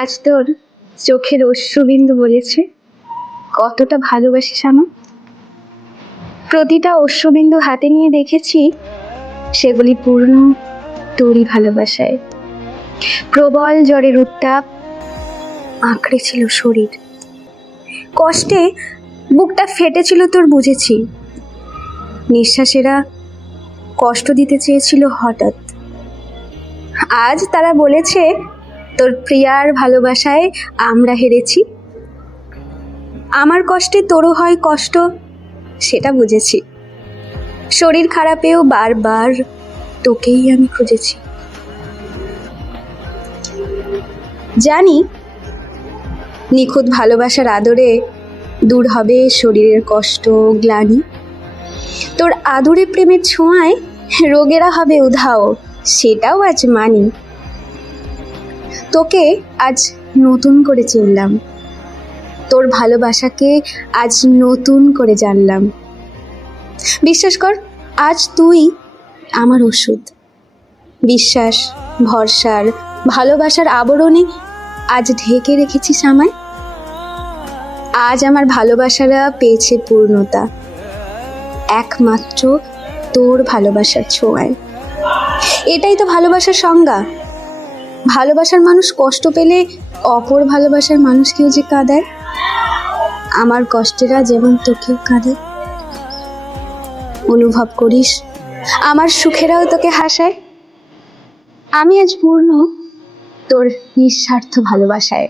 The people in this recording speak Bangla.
আজ তোর চোখের অশ্রুবিন্দু বলেছে। কতটা ভালোবাসিস আমার প্রতিটা অশ্রুবিন্দু হাতে নিয়ে দেখেছি, সেগুলি পূর্ণ তোরই ভালোবাসায়। প্রবল জ্বরের উত্তাপ আঁকড়ে ছিল শরীর। কষ্টে বুকটা ফেটেছিল তোর বুঝেছি। নিঃশ্বাসেরা কষ্ট দিতে চেয়েছিল হঠাৎ। আজ তারা বলেছে তোর প্রিয়ার ভালোবাসায় আমরা হেরেছি। আমার কষ্টে তোরও হয় কষ্ট, সেটা বুঝেছি। শরীর খারাপেও বারবার তোকেই আমি খুঁজেছি। জানি নিখুঁত ভালোবাসার আদরে দূর হবে শরীরের কষ্ট, গ্লানি। তোর আদুরে প্রেমের ছোঁয়ায় রোগেরা হবে উধাও, সেটাও আজ মানি। তোকে আজ নতুন করে চিনলাম। তোর ভালোবাসাকে আজ নতুন করে জানলাম। বিশ্বাস কর, আজ তুই আমার ওষুধ। বিশ্বাস, ভরসার, ভালোবাসার আবরণে আজ ঢেকে রেখেছিস আমায়। আজ আমার ভালোবাসারা পেয়েছে পূর্ণতা। একমাত্র তোর ভালোবাসার ছোঁয়ায়। এটাই তো ভালোবাসার সংজ্ঞা। ভালোবাসার মানুষ কষ্ট পেলে অপর ভালোবাসার মানুষকেও যে কাঁদায়? আমার কষ্টেরা যেমন তোকেও কাঁদে অনুভব করিস, আমার সুখেরাও তোকে হাসায়। আমি আজ পূর্ণ তোর নিঃস্বার্থ ভালোবাসায়।